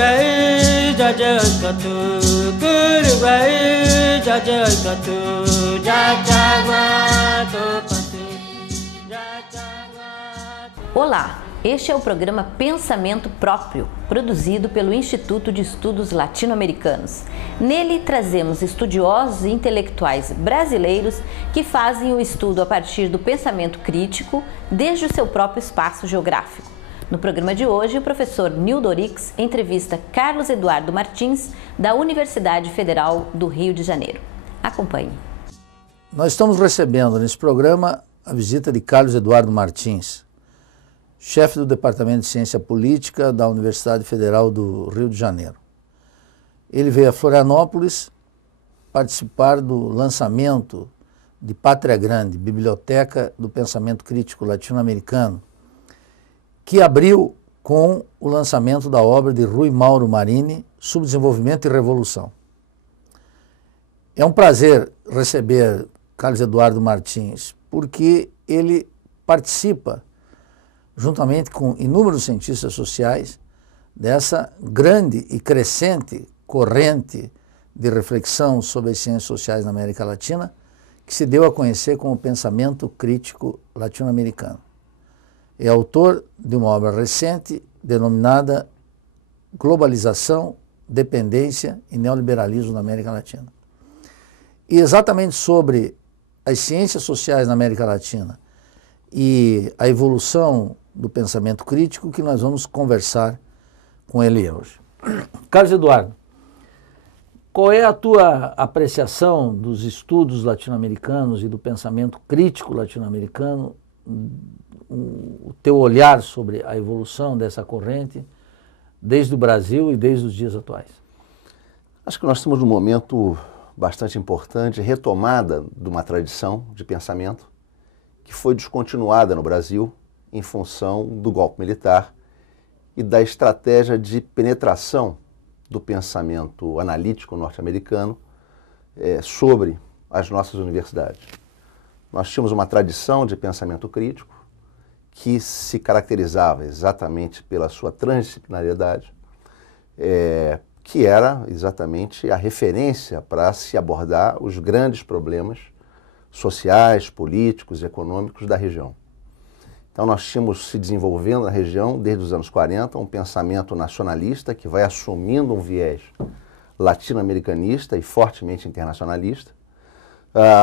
Kurbai Jajakatu Kurbai Jajakatu Jajagatu. Olá, este é o programa Pensamento Próprio, produzido pelo Instituto de Estudos Latino-Americanos. Nele trazemos estudiosos e intelectuais brasileiros que fazem o estudo a partir do pensamento crítico desde o seu próprio espaço geográfico. No programa de hoje, o professor Nildo Orix entrevista Carlos Eduardo Martins, da Universidade Federal do Rio de Janeiro. Acompanhe. Nós estamos recebendo nesse programa a visita de Carlos Eduardo Martins, chefe do Departamento de Ciência Política da Universidade Federal do Rio de Janeiro. Ele veio a Florianópolis participar do lançamento de Pátria Grande, Biblioteca do Pensamento Crítico Latino-Americano, que abriu com o lançamento da obra de Rui Mauro Marini, Subdesenvolvimento e Revolução. É um prazer receber Carlos Eduardo Martins, porque ele participa juntamente com inúmeros cientistas sociais, dessa grande e crescente corrente de reflexão sobre as ciências sociais na América Latina, que se deu a conhecer como pensamento crítico latino-americano. É autor de uma obra recente denominada Globalização, Dependência e Neoliberalismo na América Latina. E exatamente sobre as ciências sociais na América Latina e a evolução do pensamento crítico que nós vamos conversar com ele hoje. Carlos Eduardo, qual é a tua apreciação dos estudos latino-americanos e do pensamento crítico latino-americano, o teu olhar sobre a evolução dessa corrente desde o Brasil e desde os dias atuais? Acho que nós estamos num momento bastante importante, retomada de uma tradição de pensamento que foi descontinuada no Brasil em função do golpe militar e da estratégia de penetração do pensamento analítico norte-americano sobre as nossas universidades. Nós tínhamos uma tradição de pensamento crítico que se caracterizava exatamente pela sua transdisciplinariedade, que era exatamente a referência para se abordar os grandes problemas sociais, políticos e econômicos da região. Então nós tínhamos se desenvolvendo na região, desde os anos 40, um pensamento nacionalista que vai assumindo um viés latino-americanista e fortemente internacionalista,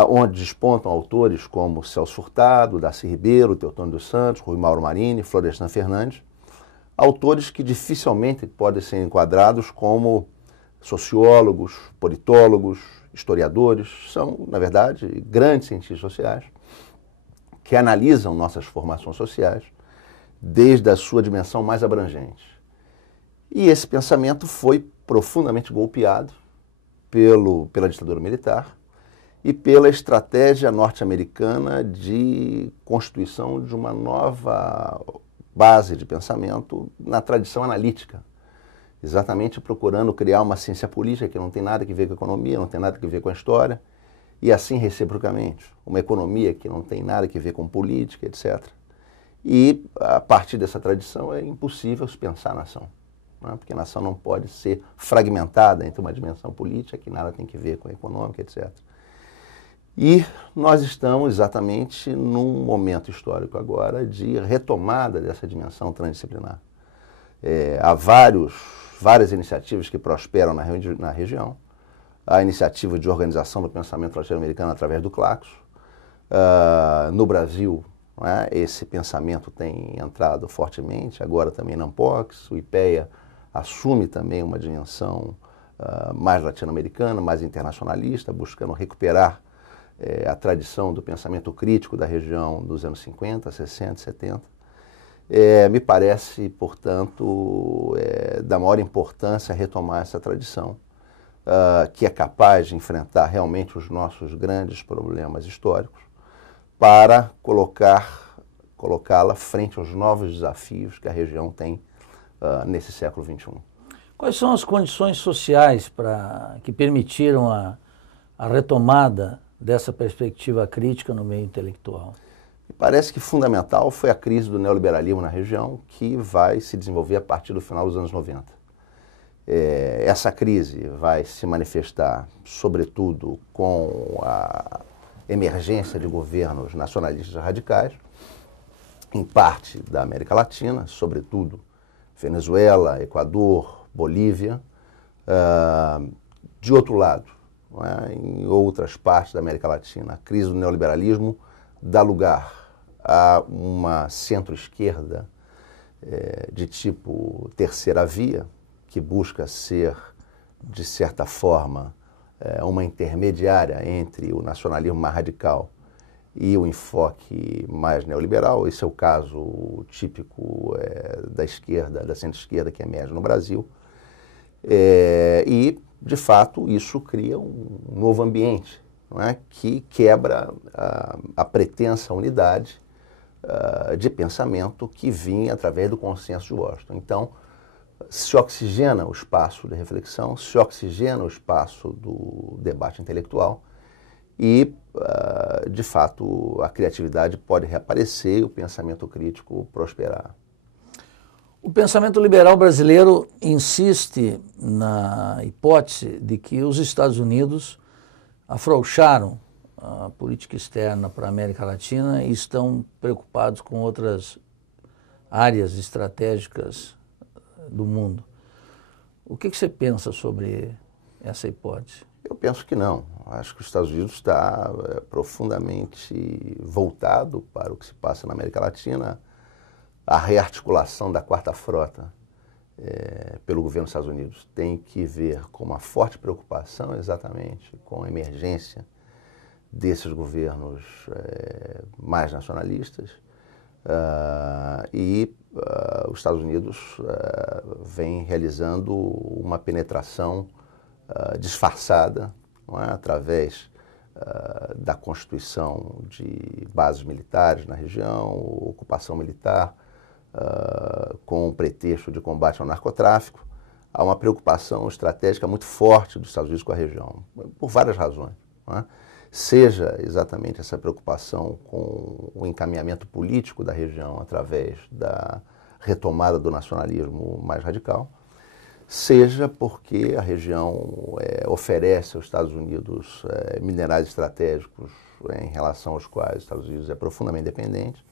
onde despontam autores como Celso Furtado, Darcy Ribeiro, Teotônio dos Santos, Rui Mauro Marini, Florestan Fernandes, autores que dificilmente podem ser enquadrados como sociólogos, politólogos, historiadores, são, na verdade, grandes cientistas sociais que analisam nossas formações sociais desde a sua dimensão mais abrangente. E esse pensamento foi profundamente golpeado pela ditadura militar e pela estratégia norte-americana de constituição de uma nova base de pensamento na tradição analítica, exatamente procurando criar uma ciência política que não tem nada a ver com a economia, não tem nada a ver com a história, e assim reciprocamente, uma economia que não tem nada a ver com política, etc. E a partir dessa tradição é impossível se pensar a nação, né? Porque a nação não pode ser fragmentada entre uma dimensão política que nada tem a ver com a econômica, etc. E nós estamos exatamente num momento histórico agora de retomada dessa dimensão transdisciplinar. Há várias iniciativas que prosperam na região. A iniciativa de organização do pensamento latino-americano através do Claxo. No Brasil, né, esse pensamento tem entrado fortemente, agora também na Ampox, o IPEA assume também uma dimensão mais latino-americana, mais internacionalista, buscando recuperar a tradição do pensamento crítico da região dos anos 50, 60, 70. Me parece, portanto, da maior importância retomar essa tradição, que é capaz de enfrentar realmente os nossos grandes problemas históricos, para colocá-la frente aos novos desafios que a região tem nesse século XXI. Quais são as condições sociais que permitiram a retomada dessa perspectiva crítica no meio intelectual? Parece que fundamental foi a crise do neoliberalismo na região, que vai se desenvolver a partir do final dos anos 90. Essa crise vai se manifestar, sobretudo, com a emergência de governos nacionalistas radicais, em parte da América Latina, sobretudo Venezuela, Equador, Bolívia. De outro lado, não é? Em outras partes da América Latina, a crise do neoliberalismo dá lugar a uma centro-esquerda de tipo terceira via, que busca ser, de certa forma, uma intermediária entre o nacionalismo mais radical e o enfoque mais neoliberal. Esse é o caso típico da esquerda, da centro-esquerda que emerge no Brasil. E, de fato, isso cria um novo ambiente, não é? Que quebra a pretensa unidade de pensamento que vinha através do consenso de Washington. Então, se oxigena o espaço de reflexão, se oxigena o espaço do debate intelectual e, de fato, a criatividade pode reaparecer e o pensamento crítico prosperar. O pensamento liberal brasileiro insiste na hipótese de que os Estados Unidos afrouxaram a política externa para a América Latina e estão preocupados com outras áreas estratégicas do mundo. O que você pensa sobre essa hipótese? Eu penso que não. Acho que os Estados Unidos está profundamente voltado para o que se passa na América Latina. A rearticulação da Quarta Frota pelo governo dos Estados Unidos tem que ver com uma forte preocupação exatamente com a emergência desses governos mais nacionalistas. Os Estados Unidos vem realizando uma penetração disfarçada, não é? Através da constituição de bases militares na região, ocupação militar, com o pretexto de combate ao narcotráfico. Há uma preocupação estratégica muito forte dos Estados Unidos com a região, por várias razões, não é? Seja exatamente essa preocupação com o encaminhamento político da região através da retomada do nacionalismo mais radical, seja porque a região oferece aos Estados Unidos minerais estratégicos em relação aos quais os Estados Unidos é profundamente dependente,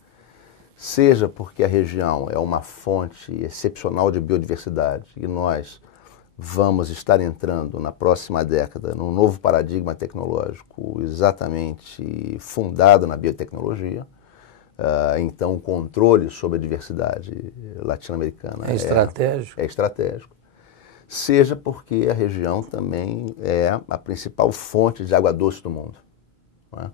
seja porque a região é uma fonte excepcional de biodiversidade e nós vamos estar entrando na próxima década num novo paradigma tecnológico exatamente fundado na biotecnologia. Então, o controle sobre a diversidade latino-americana é estratégico. É estratégico. Seja porque a região também é a principal fonte de água doce do mundo, não é?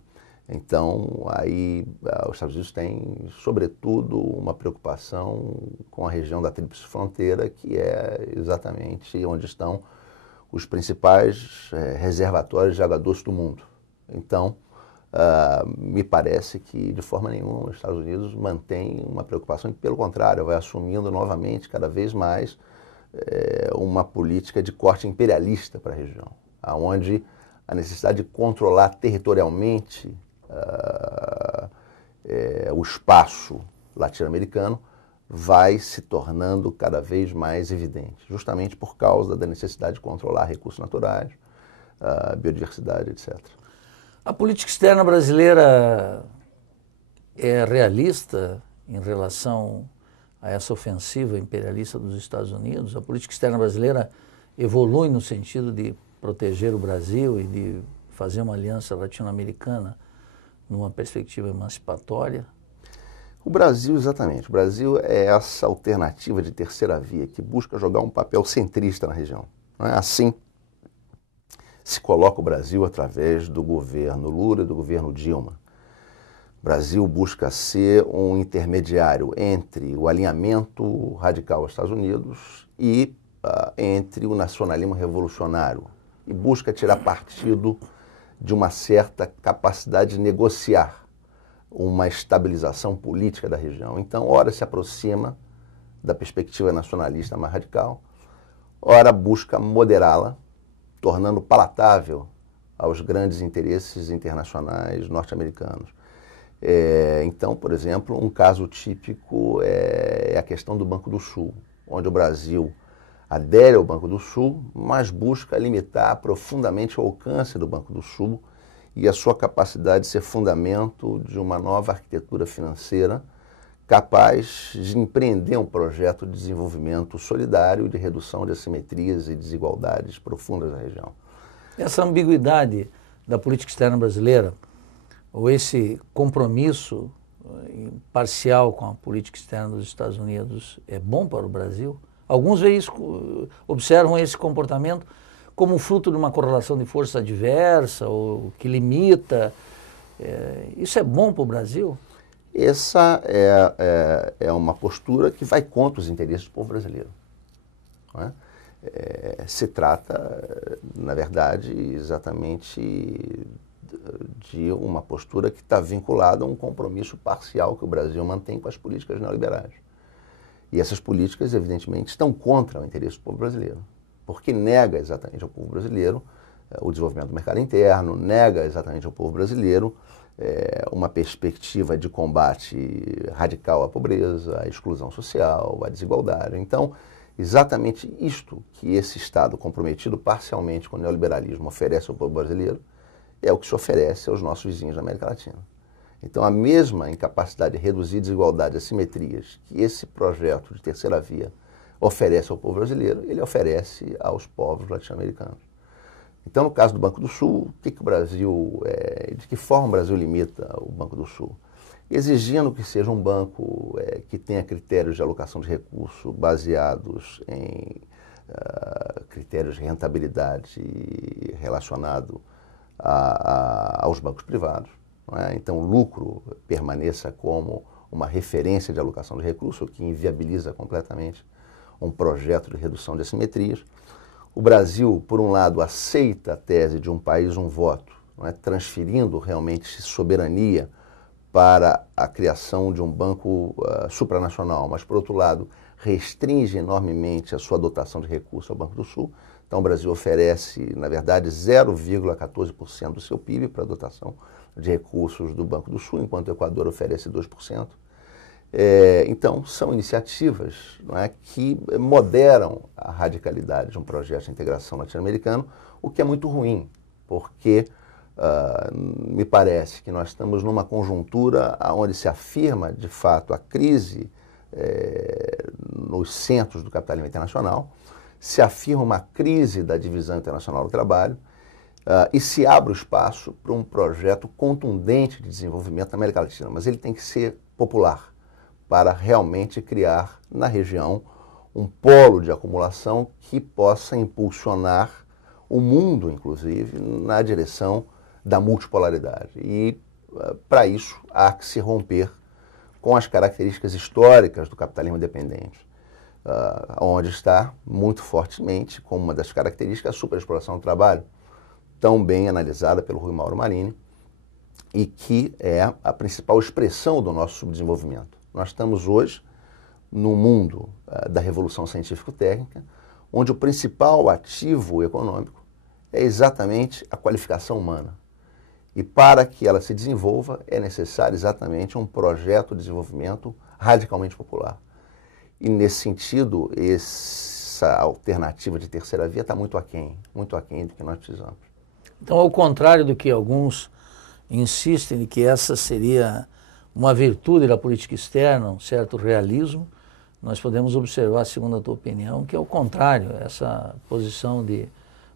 Então, aí os Estados Unidos têm, sobretudo, uma preocupação com a região da Tríplice Fronteira, que é exatamente onde estão os principais reservatórios de água doce do mundo. Então, me parece que, de forma nenhuma, os Estados Unidos mantém uma preocupação, e, pelo contrário, vai assumindo novamente, cada vez mais, uma política de corte imperialista para a região, onde a necessidade de controlar territorialmente o espaço latino-americano vai se tornando cada vez mais evidente, justamente por causa da necessidade de controlar recursos naturais, biodiversidade, etc. A política externa brasileira é realista em relação a essa ofensiva imperialista dos Estados Unidos? A política externa brasileira evolui no sentido de proteger o Brasil e de fazer uma aliança latino-americana numa perspectiva emancipatória? O Brasil, exatamente. O Brasil é essa alternativa de terceira via que busca jogar um papel centrista na região. Não é? Assim se coloca o Brasil através do governo Lula e do governo Dilma. O Brasil busca ser um intermediário entre o alinhamento radical aos Estados Unidos e entre o nacionalismo revolucionário e busca tirar partido de uma certa capacidade de negociar uma estabilização política da região. Então, ora se aproxima da perspectiva nacionalista mais radical, ora busca moderá-la, tornando palatável aos grandes interesses internacionais norte-americanos. Então, por exemplo, um caso típico é a questão do Banco do Sul, onde o Brasil adere ao Banco do Sul, mas busca limitar profundamente o alcance do Banco do Sul e a sua capacidade de ser fundamento de uma nova arquitetura financeira capaz de empreender um projeto de desenvolvimento solidário e de redução de assimetrias e desigualdades profundas na região. Essa ambiguidade da política externa brasileira, ou esse compromisso parcial com a política externa dos Estados Unidos, é bom para o Brasil? Alguns observam esse comportamento como fruto de uma correlação de força adversa ou que limita. Isso é bom para o Brasil? Essa é uma postura que vai contra os interesses do povo brasileiro. Não é? Se trata, na verdade, exatamente de uma postura que está vinculada a um compromisso parcial que o Brasil mantém com as políticas neoliberais. E essas políticas, evidentemente, estão contra o interesse do povo brasileiro, porque nega exatamente ao povo brasileiro o desenvolvimento do mercado interno, nega exatamente ao povo brasileiro uma perspectiva de combate radical à pobreza, à exclusão social, à desigualdade. Então, exatamente isto que esse Estado comprometido parcialmente com o neoliberalismo oferece ao povo brasileiro é o que se oferece aos nossos vizinhos da América Latina. Então, a mesma incapacidade de reduzir desigualdade e assimetrias que esse projeto de terceira via oferece ao povo brasileiro, ele oferece aos povos latino-americanos. Então, no caso do Banco do Sul, de que forma o Brasil limita o Banco do Sul? Exigindo que seja um banco que tenha critérios de alocação de recursos baseados em critérios de rentabilidade relacionado aos bancos privados. Então, o lucro permaneça como uma referência de alocação de recursos, o que inviabiliza completamente um projeto de redução de assimetrias. O Brasil, por um lado, aceita a tese de um país, um voto, transferindo realmente soberania para a criação de um banco supranacional, mas, por outro lado, restringe enormemente a sua dotação de recursos ao Banco do Sul. Então, o Brasil oferece, na verdade, 0,14% do seu PIB para a dotação de recursos do Banco do Sul, enquanto o Equador oferece 2%. Então, são iniciativas que moderam a radicalidade de um projeto de integração latino-americano, o que é muito ruim, porque me parece que nós estamos numa conjuntura onde se afirma, de fato, a crise nos centros do capitalismo internacional, se afirma uma crise da divisão internacional do trabalho, e se abre o espaço para um projeto contundente de desenvolvimento na América Latina. Mas ele tem que ser popular, para realmente criar na região um polo de acumulação que possa impulsionar o mundo, inclusive, na direção da multipolaridade. E, para isso, há que se romper com as características históricas do capitalismo dependente, onde está muito fortemente, como uma das características, a superexploração do trabalho, tão bem analisada pelo Rui Mauro Marini, e que é a principal expressão do nosso subdesenvolvimento. Nós estamos hoje no mundo da revolução científico-técnica, onde o principal ativo econômico é exatamente a qualificação humana. E para que ela se desenvolva, é necessário exatamente um projeto de desenvolvimento radicalmente popular. E, nesse sentido, essa alternativa de terceira via está muito aquém do que nós precisamos. Então, ao contrário do que alguns insistem de que essa seria uma virtude da política externa, um certo realismo, nós podemos observar, segundo a tua opinião, que é o contrário, essa posição de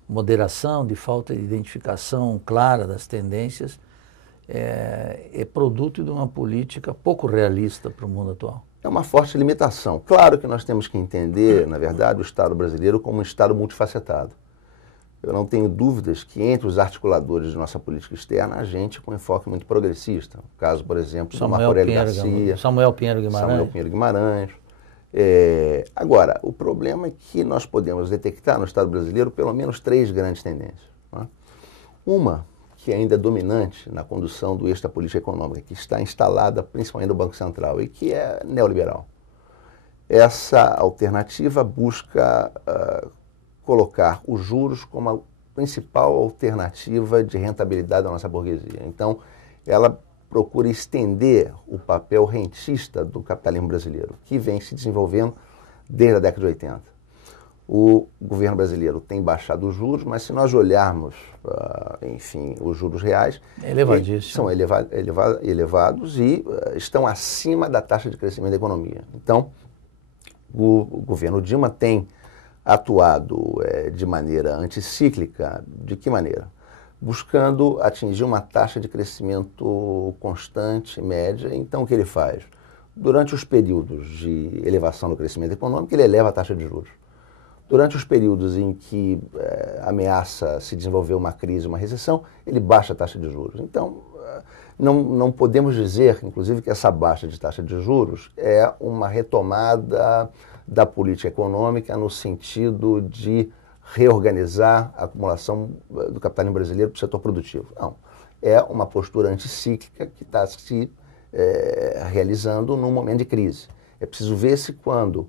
moderação, de falta de identificação clara das tendências, é produto de uma política pouco realista para o mundo atual. É uma forte limitação. Claro que nós temos que entender, na verdade, o Estado brasileiro como um Estado multifacetado. Eu não tenho dúvidas que entre os articuladores de nossa política externa, há gente com enfoque muito progressista. O caso, por exemplo, do Marco Aurélio Garcia, Samuel Pinheiro Guimarães. Agora, o problema é que nós podemos detectar no Estado brasileiro pelo menos 3 grandes tendências. Uma, que ainda é dominante na condução do eixo da política econômica, que está instalada principalmente no Banco Central e que é neoliberal. Essa alternativa busca colocar os juros como a principal alternativa de rentabilidade da nossa burguesia. Então, ela procura estender o papel rentista do capitalismo brasileiro, que vem se desenvolvendo desde a década de 80. O governo brasileiro tem baixado os juros, mas se nós olharmos, enfim, os juros reais, são elevados e estão acima da taxa de crescimento da economia. Então, o governo Dilma tem atuado de maneira anticíclica. De que maneira? Buscando atingir uma taxa de crescimento constante, média. Então, o que ele faz? Durante os períodos de elevação do crescimento econômico, ele eleva a taxa de juros. Durante os períodos em que ameaça se desenvolver uma crise, uma recessão, ele baixa a taxa de juros. Então, não podemos dizer, inclusive, que essa baixa de taxa de juros é uma retomada da política econômica no sentido de reorganizar a acumulação do capitalismo brasileiro para o setor produtivo. Não. É uma postura anticíclica que está se realizando num momento de crise. É preciso ver se quando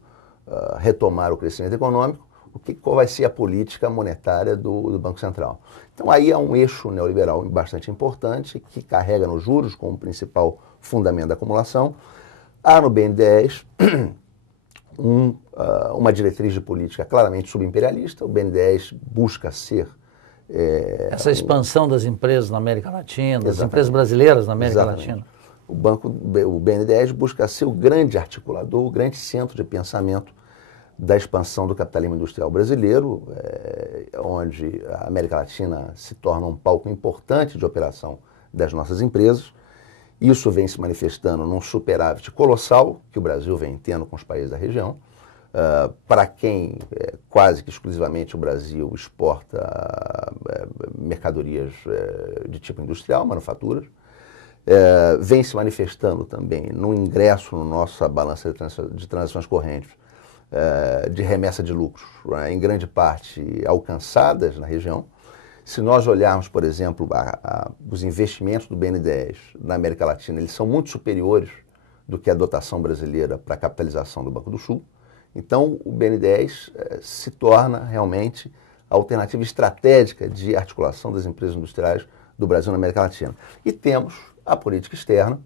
retomar o crescimento econômico, qual vai ser a política monetária do Banco Central. Então aí há um eixo neoliberal bastante importante que carrega nos juros como principal fundamento da acumulação. Há no BNDES uma diretriz de política claramente subimperialista. O BNDES busca ser... essa expansão das empresas na América Latina, das empresas brasileiras na América Latina. O BNDES busca ser o grande articulador, o grande centro de pensamento da expansão do capitalismo industrial brasileiro, onde a América Latina se torna um palco importante de operação das nossas empresas. Isso vem se manifestando num superávit colossal que o Brasil vem tendo com os países da região, para quem quase que exclusivamente o Brasil exporta mercadorias de tipo industrial, manufaturas. Vem se manifestando também no ingresso na nossa balança de transações correntes de remessa de lucros, em grande parte alcançadas na região. Se nós olharmos, por exemplo, os investimentos do BNDES na América Latina, eles são muito superiores do que a dotação brasileira para a capitalização do Banco do Sul. Então, o BNDES se torna realmente a alternativa estratégica de articulação das empresas industriais do Brasil na América Latina. E temos a política externa,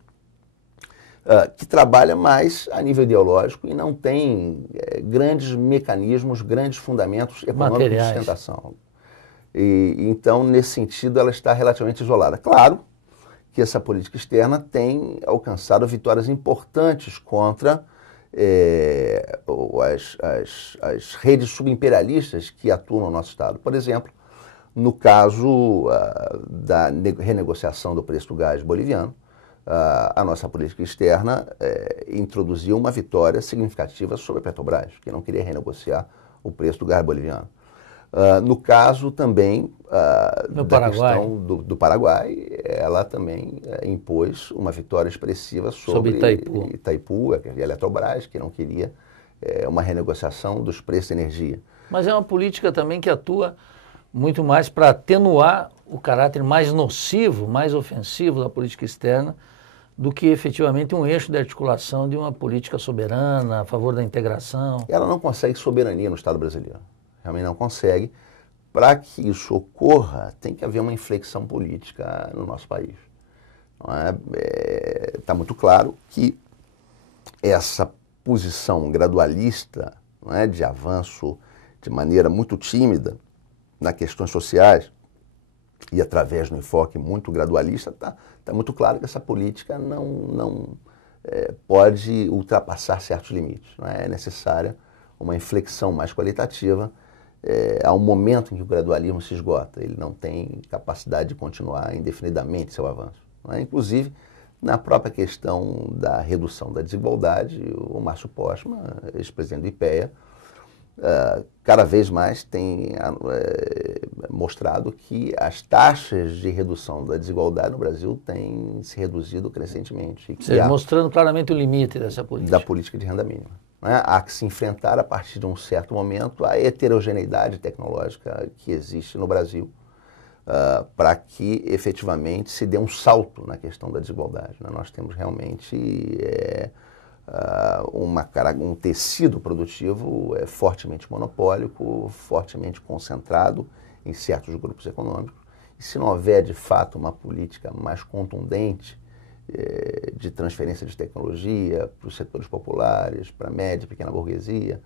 que trabalha mais a nível ideológico e não tem grandes mecanismos, grandes fundamentos econômicos de sustentação. Então, nesse sentido, ela está relativamente isolada. Claro que essa política externa tem alcançado vitórias importantes contra as redes subimperialistas que atuam no nosso Estado. Por exemplo, no caso da renegociação do preço do gás boliviano, a nossa política externa introduziu uma vitória significativa sobre a Petrobras, que não queria renegociar o preço do gás boliviano. No caso também da questão do Paraguai, ela também impôs uma vitória expressiva sobre Itaipu, a Eletrobras, que não queria uma renegociação dos preços de energia. Mas é uma política também que atua muito mais para atenuar o caráter mais nocivo, mais ofensivo da política externa, do que efetivamente um eixo de articulação de uma política soberana, a favor da integração. Ela não consegue soberania no Estado brasileiro. Realmente não consegue. Para que isso ocorra, tem que haver uma inflexão política no nosso país. Está muito claro que essa posição gradualista, de avanço de maneira muito tímida nas questões sociais e através de um enfoque muito gradualista, está muito claro que essa política não pode ultrapassar certos limites. É necessária uma inflexão mais qualitativa. Há um momento em que o gradualismo se esgota, ele não tem capacidade de continuar indefinidamente seu avanço. Inclusive, na própria questão da redução da desigualdade, o Márcio Postman, ex-presidente do IPEA, cada vez mais tem mostrado que as taxas de redução da desigualdade no Brasil têm se reduzido crescentemente. Mostrando claramente o limite dessa política. Da política de renda mínima. Há que se enfrentar, a partir de um certo momento, a heterogeneidade tecnológica que existe no Brasil, para que efetivamente se dê um salto na questão da desigualdade. Nós temos realmente um tecido produtivo fortemente monopólico, fortemente concentrado em certos grupos econômicos, e se não houver de fato uma política mais contundente de transferência de tecnologia para os setores populares, para a média e pequena burguesia,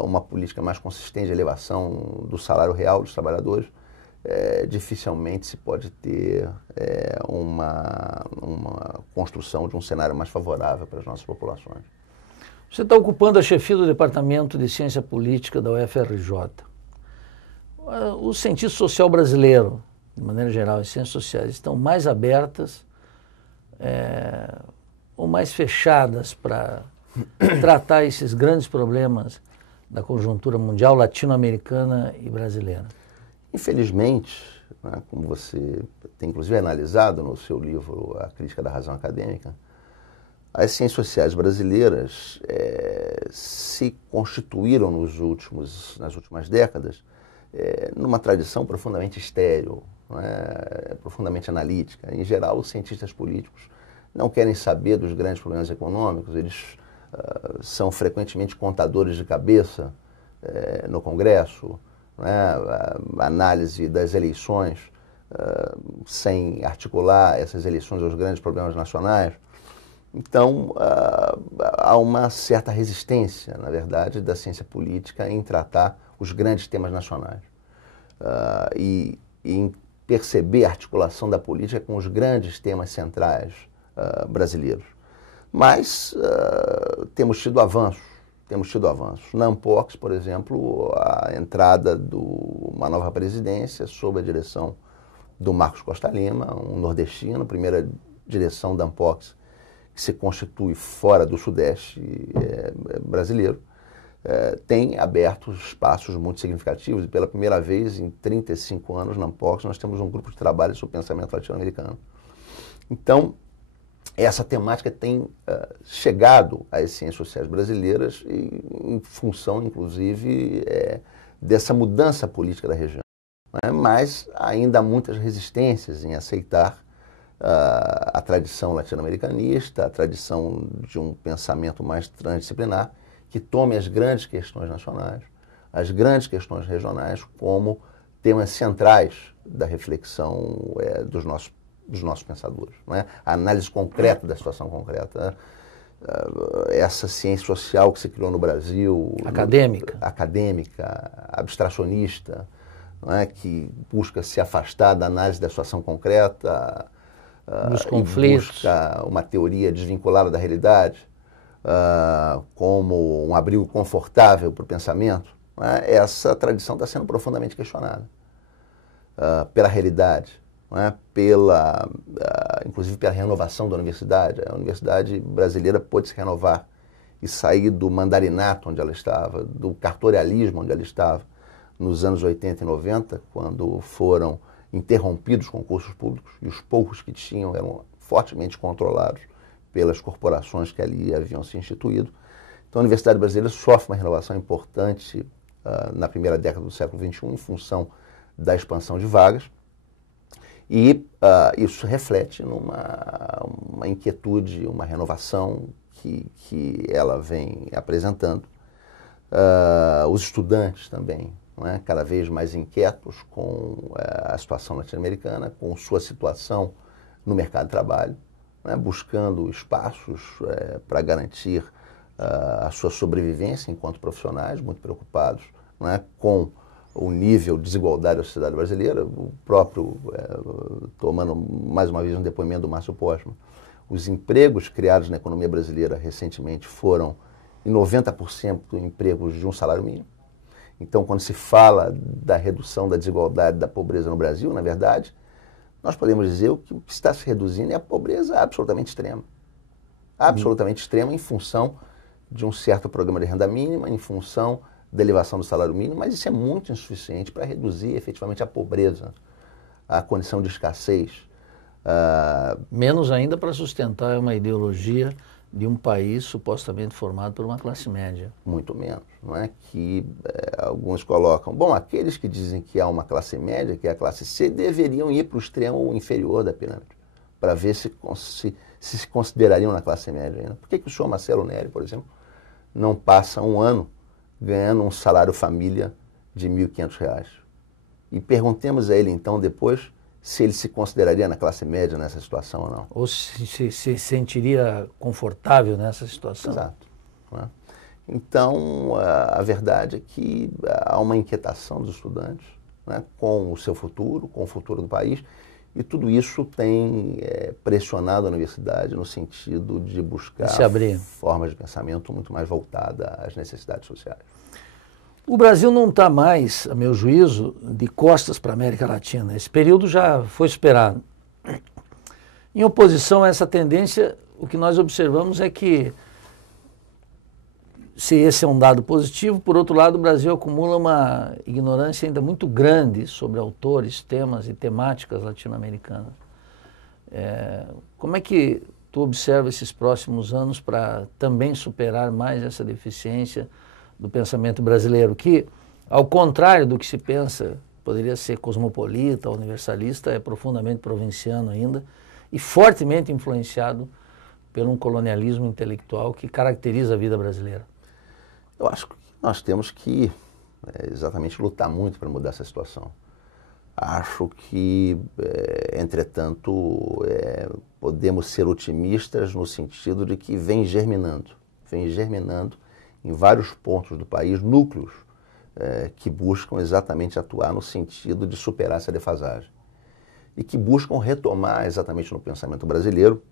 uma política mais consistente de elevação do salário real dos trabalhadores, dificilmente se pode ter uma construção de um cenário mais favorável para as nossas populações. Você está ocupando a chefia do Departamento de Ciência Política da UFRJ. O cientista social brasileiro, de maneira geral, as ciências sociais, estão mais abertas ou mais fechadas para tratar esses grandes problemas da conjuntura mundial, latino-americana e brasileira? Infelizmente, né, como você tem inclusive analisado no seu livro A Crítica da Razão Acadêmica, as ciências sociais brasileiras se constituíram nas últimas décadas numa tradição profundamente estéril, profundamente analítica. Em geral, os cientistas políticos não querem saber dos grandes problemas econômicos, eles são frequentemente contadores de cabeça no Congresso, a análise das eleições sem articular essas eleições aos grandes problemas nacionais. Então, há uma certa resistência, na verdade, da ciência política em tratar os grandes temas nacionais e em perceber a articulação da política com os grandes temas centrais brasileiros. Mas temos tido avanços. Na Ampox, por exemplo, a entrada de uma nova presidência sob a direção do Marcos Costa Lima, um nordestino, primeira direção da Ampox que se constitui fora do Sudeste brasileiro, tem aberto espaços muito significativos e pela primeira vez em 35 anos na Ampox nós temos um grupo de trabalho sobre o pensamento latino-americano. Então, essa temática tem chegado às ciências sociais brasileiras em função, inclusive, dessa mudança política da região. Mas ainda há muitas resistências em aceitar a tradição latino-americanista, a tradição de um pensamento mais transdisciplinar, que tome as grandes questões nacionais, as grandes questões regionais, como temas centrais da reflexão dos nossos pensadores. A análise concreta da situação concreta. Essa ciência social que se criou no Brasil... Acadêmica, abstracionista, que busca se afastar da análise da situação concreta, dos conflitos, busca uma teoria desvinculada da realidade, como um abrigo confortável para o pensamento. Essa tradição está sendo profundamente questionada pela realidade, inclusive pela renovação da universidade. A universidade brasileira pôde se renovar e sair do mandarinato onde ela estava, do cartorialismo onde ela estava, nos anos 80 e 90, quando foram interrompidos os concursos públicos e os poucos que tinham eram fortemente controlados pelas corporações que ali haviam se instituído. Então a Universidade Brasileira sofre uma renovação importante na primeira década do século XXI em função da expansão de vagas e isso reflete numa inquietude, uma renovação que ela vem apresentando. Os estudantes também, cada vez mais inquietos com a situação latino-americana, com sua situação no mercado de trabalho, buscando espaços para garantir a sua sobrevivência enquanto profissionais, muito preocupados com o nível de desigualdade da sociedade brasileira. O próprio, tomando mais uma vez um depoimento do Márcio Postman, os empregos criados na economia brasileira recentemente foram em 90% empregos de um salário mínimo. Então, quando se fala da redução da desigualdade, da pobreza no Brasil, na verdade, nós podemos dizer que o que está se reduzindo é a pobreza absolutamente extrema. Absolutamente extrema em função de um certo programa de renda mínima, em função da elevação do salário mínimo, mas isso é muito insuficiente para reduzir efetivamente a pobreza, a condição de escassez. Menos ainda para sustentar uma ideologia de um país supostamente formado por uma classe média. Muito menos, que alguns colocam, bom, aqueles que dizem que há uma classe média, que é a classe C, deveriam ir para o extremo inferior da pirâmide, para ver se considerariam na classe média ainda. Por que o senhor Marcelo Neri, por exemplo, não passa um ano ganhando um salário família de R$ 1.500? E perguntemos a ele então depois se ele se consideraria na classe média nessa situação ou não. Ou se sentiria confortável nessa situação. Exato. Então, a verdade é que há uma inquietação dos estudantes, né, com o seu futuro, com o futuro do país, e tudo isso tem pressionado a universidade no sentido de buscar formas de pensamento muito mais voltadas às necessidades sociais. O Brasil não está mais, a meu juízo, de costas para a América Latina. Esse período já foi superado. Em oposição a essa tendência, o que nós observamos é que, se esse é um dado positivo, por outro lado, o Brasil acumula uma ignorância ainda muito grande sobre autores, temas e temáticas latino-americanas. Como é que tu observa esses próximos anos para também superar mais essa deficiência do pensamento brasileiro, que, ao contrário do que se pensa, poderia ser cosmopolita, universalista, é profundamente provinciano ainda e fortemente influenciado por um colonialismo intelectual que caracteriza a vida brasileira? Eu acho que nós temos que exatamente lutar muito para mudar essa situação. Acho que, entretanto, podemos ser otimistas no sentido de que vem germinando em vários pontos do país núcleos que buscam exatamente atuar no sentido de superar essa defasagem e que buscam retomar exatamente no pensamento brasileiro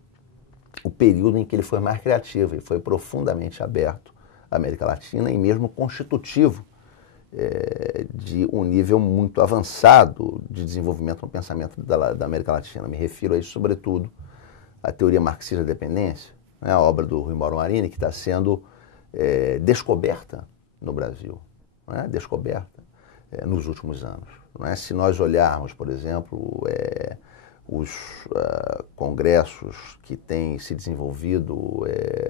o período em que ele foi mais criativo e foi profundamente aberto à América Latina e mesmo constitutivo de um nível muito avançado de desenvolvimento no pensamento da América Latina. Me refiro a isso, sobretudo, à teoria marxista da dependência, né, a obra do Rui Mauro Marini, que está sendo descoberta no Brasil, né, descoberta nos últimos anos. Não é? Se nós olharmos, por exemplo, os congressos que têm se desenvolvido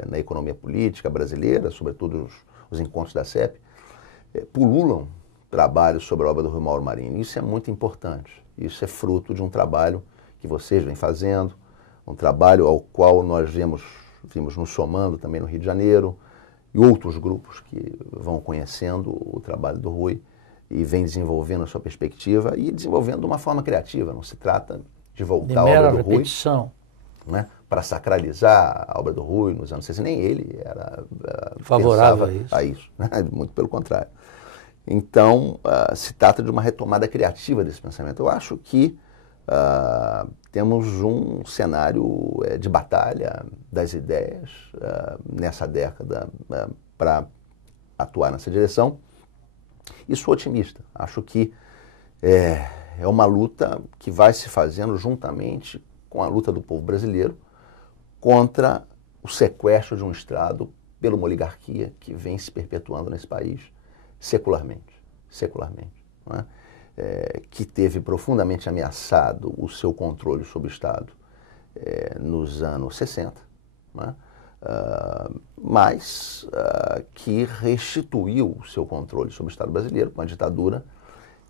na economia política brasileira, sobretudo os encontros da CEP, pululam trabalhos sobre a obra do Rui Mauro Marini. Isso é muito importante. Isso é fruto de um trabalho que vocês vêm fazendo, um trabalho ao qual nós vimos nos somando também no Rio de Janeiro, e outros grupos que vão conhecendo o trabalho do Rui e vêm desenvolvendo a sua perspectiva e desenvolvendo de uma forma criativa. Não se trata de voltar à obra do repetição. Rui, né, para sacralizar a obra do Rui nos anos 60. Nem ele era favorável a isso, né? Muito pelo contrário. Então, se trata de uma retomada criativa desse pensamento. Eu acho que temos um cenário de batalha das ideias nessa década para atuar nessa direção. E sou otimista. Acho que é uma luta que vai se fazendo juntamente com a luta do povo brasileiro contra o sequestro de um Estado pela uma oligarquia que vem se perpetuando nesse país secularmente, não é? Que teve profundamente ameaçado o seu controle sobre o Estado nos anos 60, não é? Mas que restituiu o seu controle sobre o Estado brasileiro com a ditadura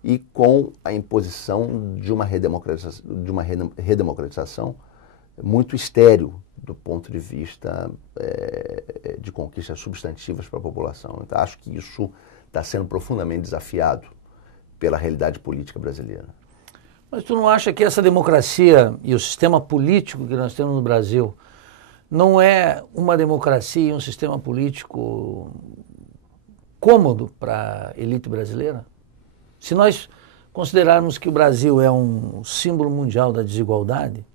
e com a imposição de uma redemocratização muito estéril do ponto de vista de conquistas substantivas para a população. Então, acho que isso está sendo profundamente desafiado pela realidade política brasileira. Mas tu não acha que essa democracia e o sistema político que nós temos no Brasil não é uma democracia e um sistema político cômodo para a elite brasileira? Se nós considerarmos que o Brasil é um símbolo mundial da desigualdade,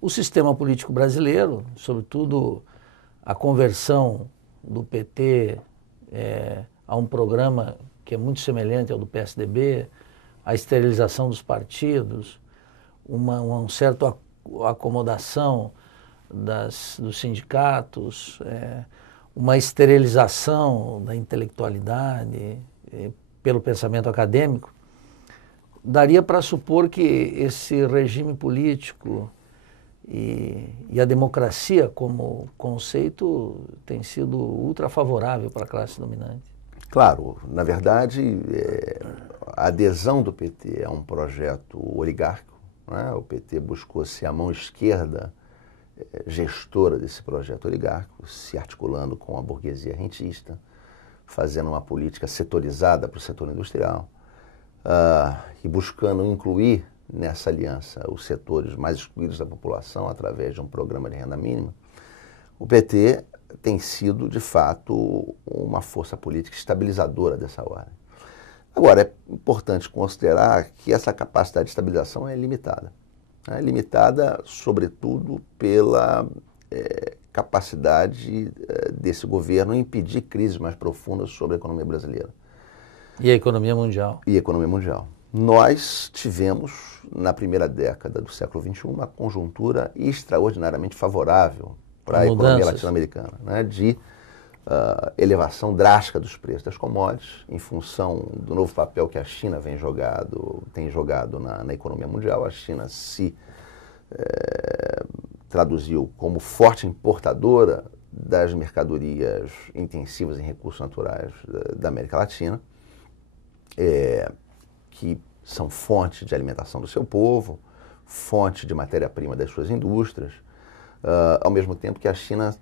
o sistema político brasileiro, sobretudo a conversão do PT a um programa que é muito semelhante ao do PSDB, a esterilização dos partidos, uma certa acomodação dos sindicatos, uma esterilização da intelectualidade pelo pensamento acadêmico, daria para supor que esse regime político e a democracia como conceito tem sido ultra favorável para a classe dominante. Claro, na verdade, a adesão do PT é um projeto oligárquico, né? O PT buscou ser a mão esquerda gestora desse projeto oligárquico, se articulando com a burguesia rentista, fazendo uma política setorizada para o setor industrial e buscando incluir nessa aliança os setores mais excluídos da população através de um programa de renda mínima. O PT tem sido, de fato, uma força política estabilizadora dessa ordem. Agora, é importante considerar que essa capacidade de estabilização é limitada. É limitada, sobretudo, pela capacidade desse governo impedir crises mais profundas sobre a economia brasileira. E a economia mundial. E a economia mundial. Nós tivemos, na primeira década do século XXI, uma conjuntura extraordinariamente favorável para a economia latino-americana, né, de elevação drástica dos preços das commodities, em função do novo papel que a China tem jogado na economia mundial. A China se traduziu como forte importadora das mercadorias intensivas em recursos naturais da América Latina, que são fonte de alimentação do seu povo, fonte de matéria-prima das suas indústrias, ao mesmo tempo que a China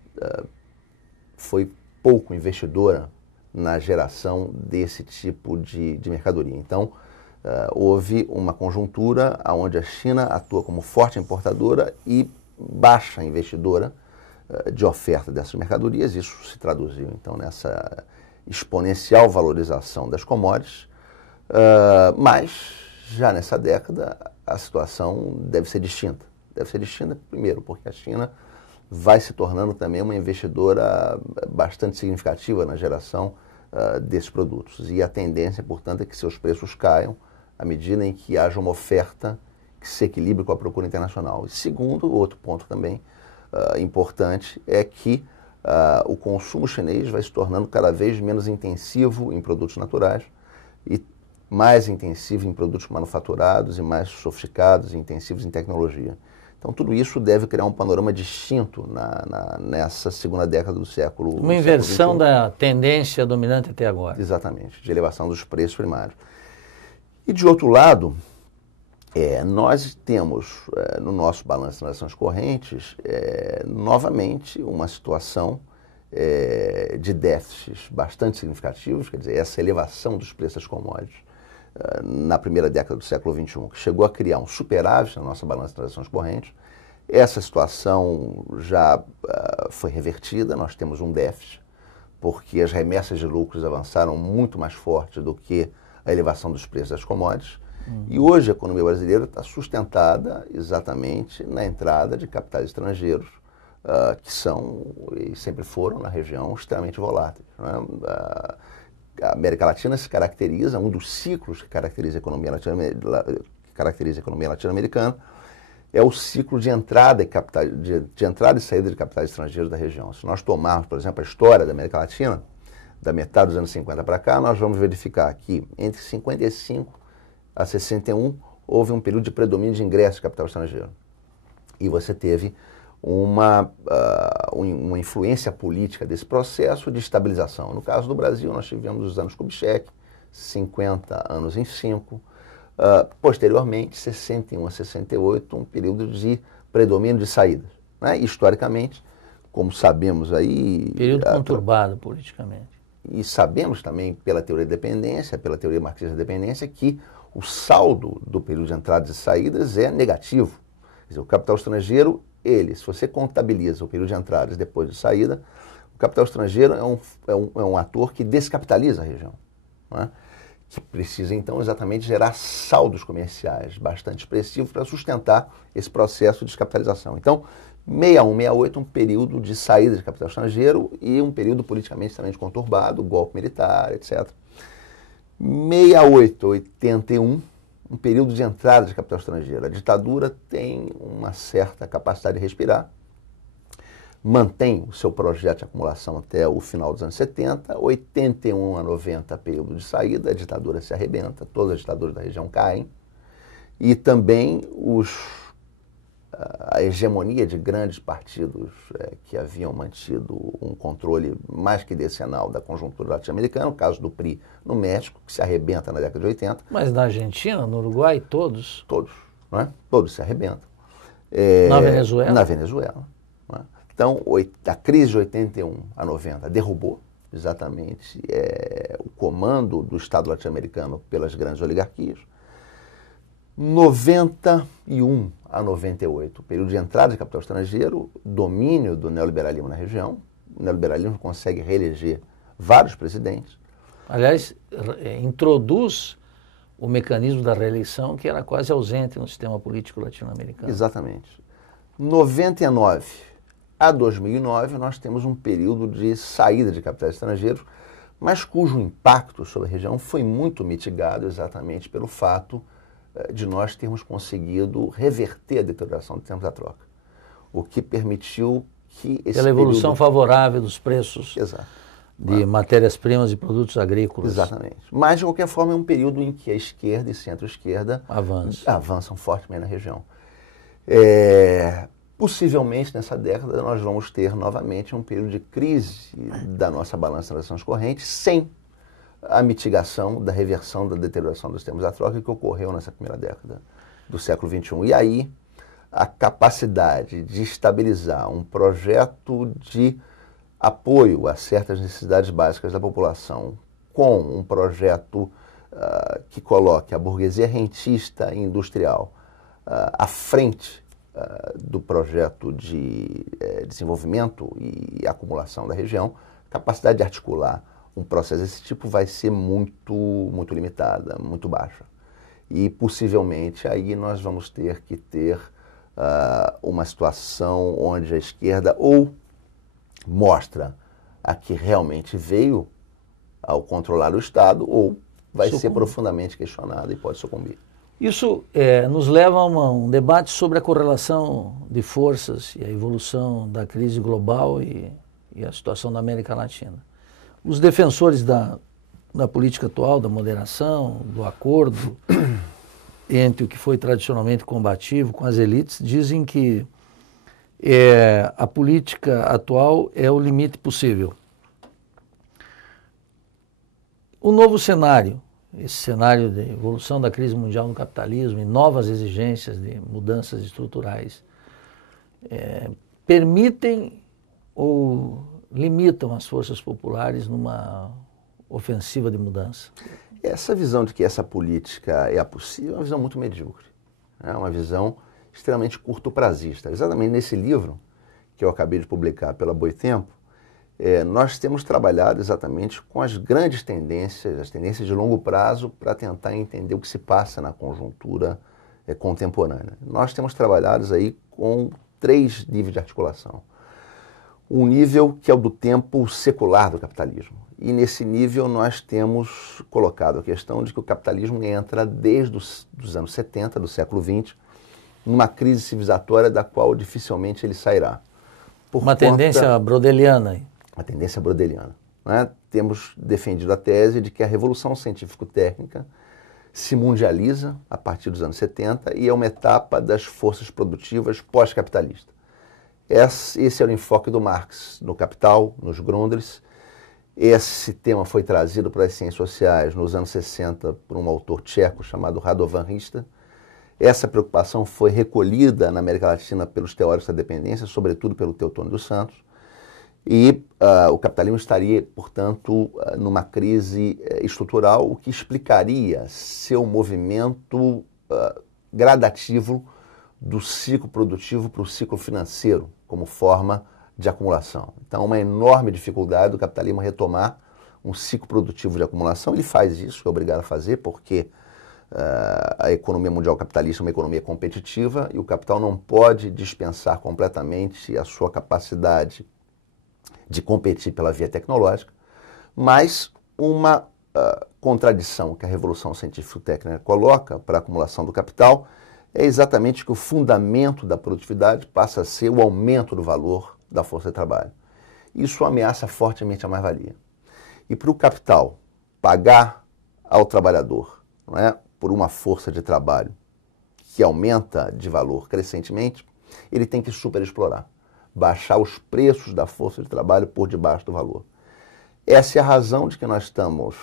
foi pouco investidora na geração desse tipo de mercadoria. Então, houve uma conjuntura onde a China atua como forte importadora e baixa investidora de oferta dessas mercadorias. Isso se traduziu, então, nessa exponencial valorização das commodities, mas, já nessa década, a situação deve ser distinta. Deve ser distinta, primeiro, porque a China vai se tornando também uma investidora bastante significativa na geração desses produtos. E a tendência, portanto, é que seus preços caiam à medida em que haja uma oferta que se equilibre com a procura internacional. E segundo, outro ponto também importante é que o consumo chinês vai se tornando cada vez menos intensivo em produtos naturais e mais intensivo em produtos manufaturados e mais sofisticados e intensivos em tecnologia. Então, tudo isso deve criar um panorama distinto nessa segunda década do século. Uma inversão da tendência dominante até agora. Exatamente, de elevação dos preços primários. E, de outro lado, nós temos no nosso balanço de transações correntes, novamente, uma situação de déficits bastante significativos, quer dizer, essa elevação dos preços das commodities na primeira década do século XXI, que chegou a criar um superávit na nossa balança de transações correntes. Essa situação já foi revertida, nós temos um déficit, porque as remessas de lucros avançaram muito mais forte do que a elevação dos preços das commodities. E hoje a economia brasileira está sustentada exatamente na entrada de capitais estrangeiros, que são e sempre foram na região extremamente voláteis, né? A América Latina se caracteriza, um dos ciclos que caracteriza a economia latino-americana é o ciclo de entrada e saída de capitais estrangeiros da região. Se nós tomarmos, por exemplo, a história da América Latina, da metade dos anos 50 para cá, nós vamos verificar que entre 55 a 61 houve um período de predomínio de ingresso de capital estrangeiro. E você teve uma influência política desse processo de estabilização. No caso do Brasil, nós tivemos os anos Kubitschek, 50 anos em 5, posteriormente, 61 a 68, um período de predomínio de saídas, né? Historicamente, como sabemos aí... Período conturbado politicamente. E sabemos também, pela teoria da dependência, pela teoria marxista da dependência, que o saldo do período de entradas e saídas é negativo. Quer dizer, o capital estrangeiro, se você contabiliza o período de entradas e depois de saída, o capital estrangeiro é um ator que descapitaliza a região, né? Que precisa, então, exatamente gerar saldos comerciais bastante expressivos para sustentar esse processo de descapitalização. Então, 61, 68, um período de saída de capital estrangeiro e um período politicamente extremamente conturbado, golpe militar, etc. 68, 81, um período de entrada de capital estrangeiro. A ditadura tem uma certa capacidade de respirar, mantém o seu projeto de acumulação até o final dos anos 70, 81 a 90, período de saída, a ditadura se arrebenta, todas as ditaduras da região caem, e também a hegemonia de grandes partidos que haviam mantido um controle mais que decenal da conjuntura latino-americana, o caso do PRI no México, que se arrebenta na década de 80. Mas na Argentina, no Uruguai, todos? Todos, não é? Todos se arrebentam. Na Venezuela? Na Venezuela. Não é? Então, a crise de 81 a 90 derrubou exatamente o comando do Estado latino-americano pelas grandes oligarquias. 91 a 98, período de entrada de capital estrangeiro, domínio do neoliberalismo na região, neoliberalismo consegue reeleger vários presidentes. Aliás, introduz o mecanismo da reeleição que era quase ausente no sistema político latino-americano. Exatamente. 99 a 2009, nós temos um período de saída de capitais estrangeiros, mas cujo impacto sobre a região foi muito mitigado exatamente pelo fato de nós termos conseguido reverter a deterioração do tempo da troca, o que permitiu que esse pela evolução favorável dos preços Exato. de matérias-primas e produtos agrícolas. Exatamente. Mas, de qualquer forma, é um período em que a esquerda e centro-esquerda avançam fortemente na região. Possivelmente, nessa década, nós vamos ter novamente um período de crise da nossa balança de transações correntes, sem a mitigação da reversão da deterioração dos termos da troca que ocorreu nessa primeira década do século XXI. E aí, a capacidade de estabilizar um projeto de apoio a certas necessidades básicas da população com um projeto que coloque a burguesia rentista e industrial à frente do projeto de desenvolvimento e acumulação da região, a capacidade de articular um processo desse tipo vai ser muito limitada, muito baixa. E possivelmente aí nós vamos ter que ter uma situação onde a esquerda ou mostra a que realmente veio ao controlar o Estado ou vai ser profundamente questionada e pode sucumbir. Isso nos leva a um debate sobre a correlação de forças e a evolução da crise global e a situação da América Latina. Os defensores da política atual, da moderação, do acordo entre o que foi tradicionalmente combativo com as elites, dizem que a política atual é o limite possível. O novo cenário, esse cenário de evolução da crise mundial no capitalismo e novas exigências de mudanças estruturais, permitem ou limitam as forças populares numa ofensiva de mudança? Essa visão de que essa política é a possível é uma visão muito medíocre. É uma visão extremamente curto-prazista. Exatamente nesse livro que eu acabei de publicar pela Boitempo, nós temos trabalhado exatamente com as grandes tendências, as tendências de longo prazo, para tentar entender o que se passa na conjuntura contemporânea. Nós temos trabalhado aí com 3 níveis de articulação. Um nível que é o do tempo secular do capitalismo. E nesse nível nós temos colocado a questão de que o capitalismo entra desde os anos 70 do século XX numa crise civilizatória da qual dificilmente ele sairá. Tendência brodeliana. Uma tendência brodeliana. Né? Temos defendido a tese de que a revolução científico-técnica se mundializa a partir dos anos 70 e é uma etapa das forças produtivas pós-capitalistas. Esse era o enfoque do Marx no Capital, nos Grundrisse. Esse tema foi trazido para as ciências sociais nos anos 60 por um autor tcheco chamado Radovan Hrista. Essa preocupação foi recolhida na América Latina pelos teóricos da dependência, sobretudo pelo Teotônio dos Santos. E o capitalismo estaria, portanto, numa crise estrutural, o que explicaria seu movimento gradativo do ciclo produtivo para o ciclo financeiro, como forma de acumulação. Então, uma enorme dificuldade do capitalismo retomar um ciclo produtivo de acumulação. Ele faz isso, é obrigado a fazer, porque a economia mundial capitalista é uma economia competitiva e o capital não pode dispensar completamente a sua capacidade de competir pela via tecnológica, mas uma contradição que a revolução científico-técnica coloca para a acumulação do capital é exatamente que o fundamento da produtividade passa a ser o aumento do valor da força de trabalho. Isso ameaça fortemente a mais-valia. E para o capital pagar ao trabalhador, não é, por uma força de trabalho que aumenta de valor crescentemente, ele tem que superexplorar, baixar os preços da força de trabalho por debaixo do valor. Essa é a razão de que nós estamos,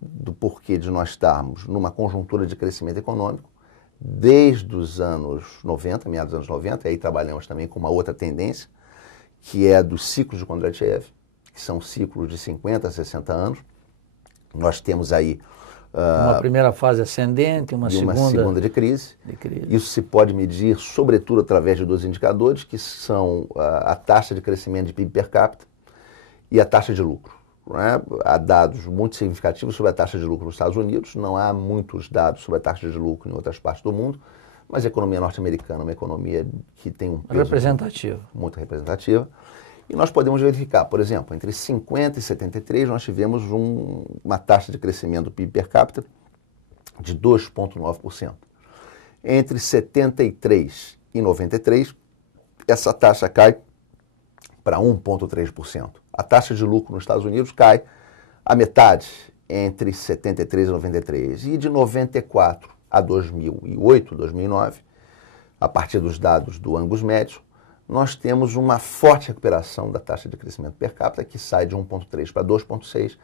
do porquê de nós estarmos numa conjuntura de crescimento econômico, desde os anos 90, meados dos anos 90, e aí trabalhamos também com uma outra tendência, que é dos ciclos de Kondratiev, que são ciclos de 50 a 60 anos. Nós temos aí Uma primeira fase ascendente, uma segunda de crise. Isso se pode medir, sobretudo, através de dois indicadores, que são a taxa de crescimento de PIB per capita e a taxa de lucro. Né? Há dados muito significativos sobre a taxa de lucro nos Estados Unidos, não há muitos dados sobre a taxa de lucro em outras partes do mundo, mas a economia norte-americana é uma economia que tem um peso muito representativa. E nós podemos verificar, por exemplo, entre 50 e 73 nós tivemos uma taxa de crescimento do PIB per capita de 2,9%. Entre 73 e 93, essa taxa cai para 1,3%. A taxa de lucro nos Estados Unidos cai a metade entre 73 e 93. E de 94 a 2008, 2009, a partir dos dados do Angus Médio, nós temos uma forte recuperação da taxa de crescimento per capita, que sai de 1,3 para 2,6,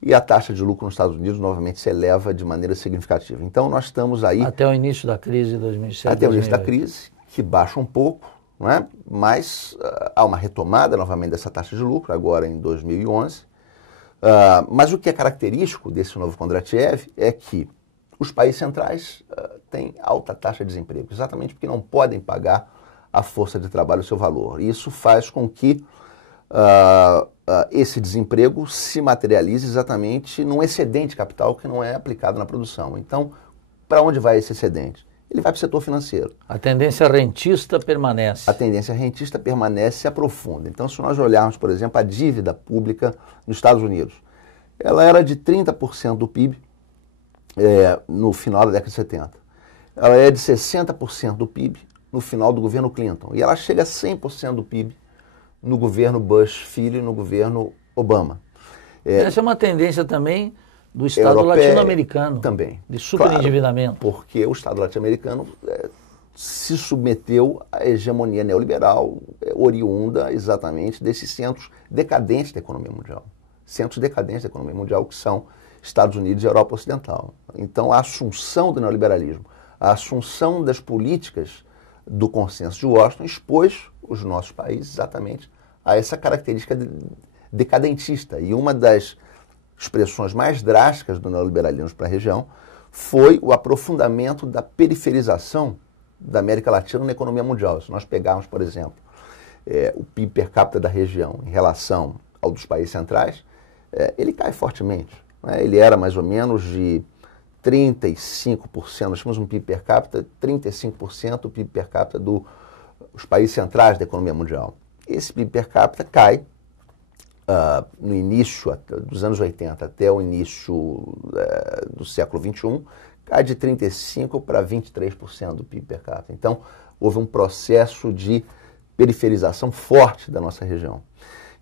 e a taxa de lucro nos Estados Unidos novamente se eleva de maneira significativa. Então nós estamos aí... Até o início da crise de 2007. Até o início da crise, que baixa um pouco, não é? Mas há uma retomada novamente dessa taxa de lucro, agora em 2011. Mas o que é característico desse novo Kondratiev é que os países centrais têm alta taxa de desemprego, exatamente porque não podem pagar a força de trabalho o seu valor. E isso faz com que esse desemprego se materialize exatamente num excedente capital que não é aplicado na produção. Então, para onde vai esse excedente? Ele vai para o setor financeiro. A tendência rentista permanece. A tendência rentista permanece e se aprofunda. Então, se nós olharmos, por exemplo, a dívida pública nos Estados Unidos, ela era de 30% do PIB no final da década de 70. Ela é de 60% do PIB no final do governo Clinton. E ela chega a 100% do PIB no governo Bush filho e no governo Obama. Essa é uma tendência também do Estado latino-americano. Também. De superendividamento. Claro, porque o Estado latino-americano se submeteu à hegemonia neoliberal oriunda exatamente desses centros decadentes da economia mundial. Centros decadentes da economia mundial que são Estados Unidos e Europa Ocidental. Então, a assunção do neoliberalismo, a assunção das políticas do consenso de Washington expôs os nossos países exatamente a essa característica decadentista. E uma das expressões mais drásticas do neoliberalismo para a região foi o aprofundamento da periferização da América Latina na economia mundial. Se nós pegarmos, por exemplo, o PIB per capita da região em relação ao dos países centrais, ele cai fortemente. Né? Ele era mais ou menos de 35%, nós tínhamos um PIB per capita, 35% do PIB per capita dos países centrais da economia mundial. Esse PIB per capita cai no início dos anos 80 até o início do século XXI, cai de 35% para 23% do PIB per capita. Então, houve um processo de periferização forte da nossa região.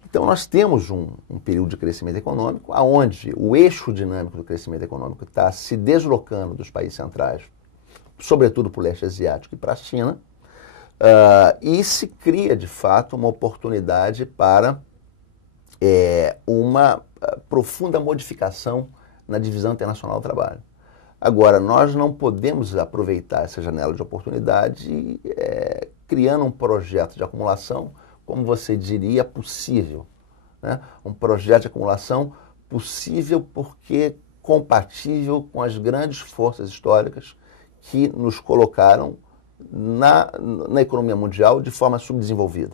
Então, nós temos um período de crescimento econômico onde o eixo dinâmico do crescimento econômico está se deslocando dos países centrais, sobretudo para o leste asiático e para a China, e se cria, de fato, uma oportunidade para uma profunda modificação na divisão internacional do trabalho. Agora, nós não podemos aproveitar essa janela de oportunidade criando um projeto de acumulação, como você diria, possível. Né? Um projeto de acumulação possível porque compatível com as grandes forças históricas que nos colocaram na economia mundial de forma subdesenvolvida.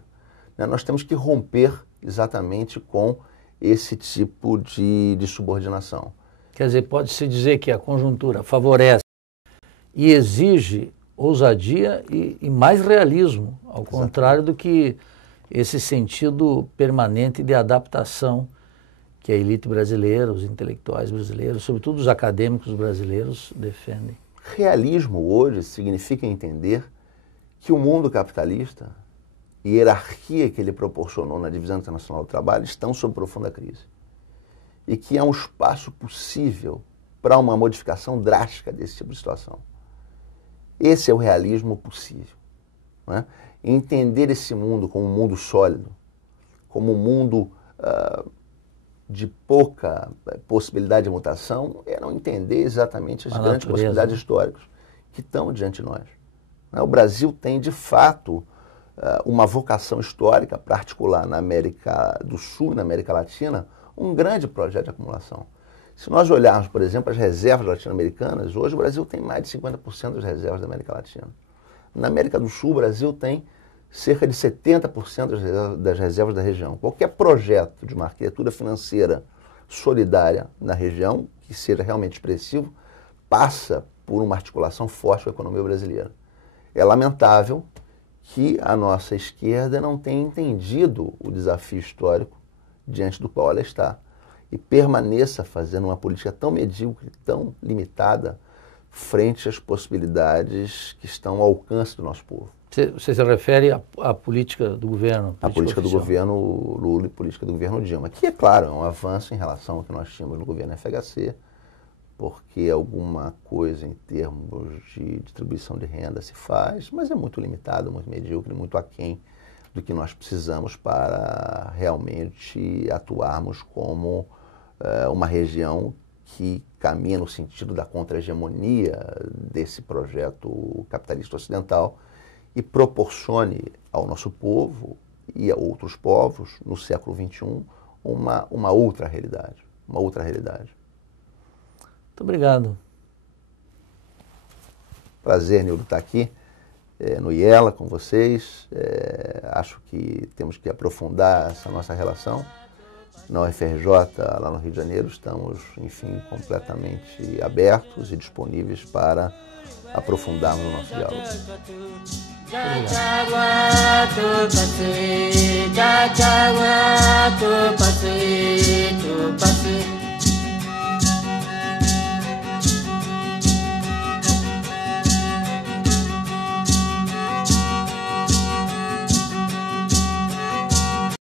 Né? Nós temos que romper exatamente com esse tipo de subordinação. Quer dizer, pode-se dizer que a conjuntura favorece e exige ousadia e mais realismo, ao contrário do que esse sentido permanente de adaptação que a elite brasileira, os intelectuais brasileiros, sobretudo os acadêmicos brasileiros, defendem. Realismo hoje significa entender que o mundo capitalista e a hierarquia que ele proporcionou na divisão internacional do trabalho estão sob profunda crise. E que há um espaço possível para uma modificação drástica desse tipo de situação. Esse é o realismo possível. Não é? Entender esse mundo como um mundo sólido, como um mundo de pouca possibilidade de mutação, é não entender exatamente as grandes possibilidades históricas que estão diante de nós. O Brasil tem, de fato, uma vocação histórica para articular na América do Sul e na América Latina um grande projeto de acumulação. Se nós olharmos, por exemplo, as reservas latino-americanas, hoje o Brasil tem mais de 50% das reservas da América Latina. Na América do Sul, o Brasil tem cerca de 70% das reservas da região. Qualquer projeto de uma arquitetura financeira solidária na região, que seja realmente expressivo, passa por uma articulação forte com a economia brasileira. É lamentável que a nossa esquerda não tenha entendido o desafio histórico diante do qual ela está e permaneça fazendo uma política tão medíocre, tão limitada, frente às possibilidades que estão ao alcance do nosso povo. Você se refere à política do governo? A política do governo Lula e política do governo Dilma, que é claro, é um avanço em relação ao que nós tínhamos no governo FHC, porque alguma coisa em termos de distribuição de renda se faz, mas é muito limitado, muito medíocre, muito aquém do que nós precisamos para realmente atuarmos como uma região que caminha no sentido da contra-hegemonia desse projeto capitalista ocidental e proporcione ao nosso povo e a outros povos no século XXI uma outra realidade, uma outra realidade. Muito obrigado. Prazer, Nildo, estar aqui no IELA com vocês. Acho que temos que aprofundar essa nossa relação. Na UFRJ, lá no Rio de Janeiro, estamos, enfim, completamente abertos e disponíveis para aprofundarmos o nosso diálogo. Obrigado.